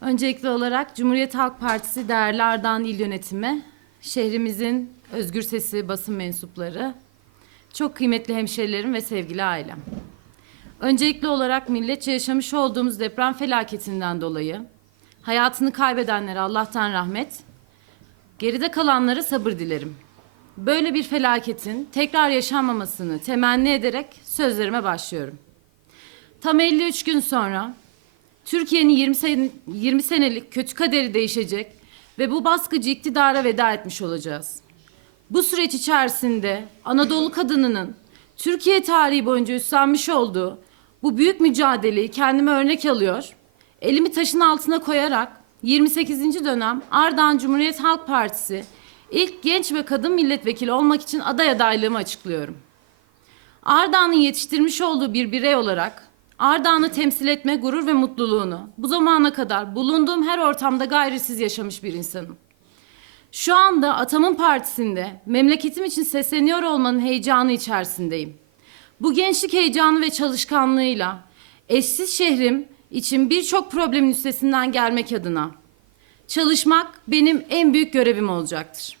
Öncelikli olarak Cumhuriyet Halk Partisi değerli Ardahan İl Yönetimi, şehrimizin özgür sesi basın mensupları, çok kıymetli hemşerilerim ve sevgili ailem. Öncelikli olarak milletçe yaşamış olduğumuz deprem felaketinden dolayı hayatını kaybedenlere Allah'tan rahmet, geride kalanlara sabır dilerim. Böyle bir felaketin tekrar yaşanmamasını temenni ederek sözlerime başlıyorum. Tam 53 gün sonra Türkiye'nin 20, sen- 20 senelik kötü kaderi değişecek ve bu baskıcı iktidara veda etmiş olacağız. Bu süreç içerisinde Anadolu kadınının Türkiye tarihi boyunca üstlenmiş olduğu bu büyük mücadeleyi kendime örnek alıyor. Elimi taşın altına koyarak 28. dönem Ardahan Cumhuriyet Halk Partisi ilk genç ve kadın milletvekili olmak için aday adaylığımı açıklıyorum. Ardahan'ın yetiştirmiş olduğu bir birey olarak Ardahan'ı temsil etme gurur ve mutluluğunu bu zamana kadar bulunduğum her ortamda gayrisiz yaşamış bir insanım. Şu anda Atamın Partisi'nde memleketim için sesleniyor olmanın heyecanı içerisindeyim. Bu gençlik heyecanı ve çalışkanlığıyla eşsiz şehrim için birçok problemin üstesinden gelmek adına çalışmak benim en büyük görevim olacaktır.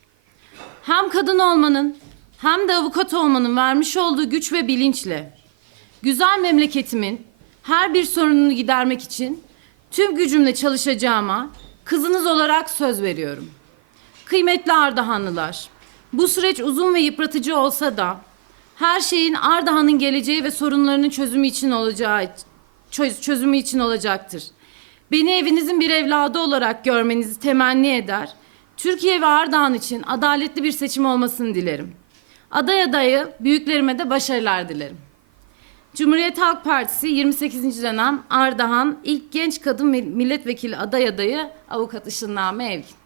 Hem kadın olmanın hem de avukat olmanın vermiş olduğu güç ve bilinçle güzel memleketimin her bir sorununu gidermek için tüm gücümle çalışacağıma kızınız olarak söz veriyorum. Kıymetli Ardahanlılar, bu süreç uzun ve yıpratıcı olsa da her şeyin Ardahan'ın geleceği ve sorunlarının çözümü için olacağı çöz- çözümü için olacaktır. Beni evinizin bir evladı olarak görmenizi temenni eder. Türkiye ve Ardahan için adaletli bir seçim olmasını dilerim. Aday adayı büyüklerime de başarılar dilerim. Cumhuriyet Halk Partisi 28. dönem Ardahan ilk genç kadın milletvekili aday adayı avukat Işınname Evgin.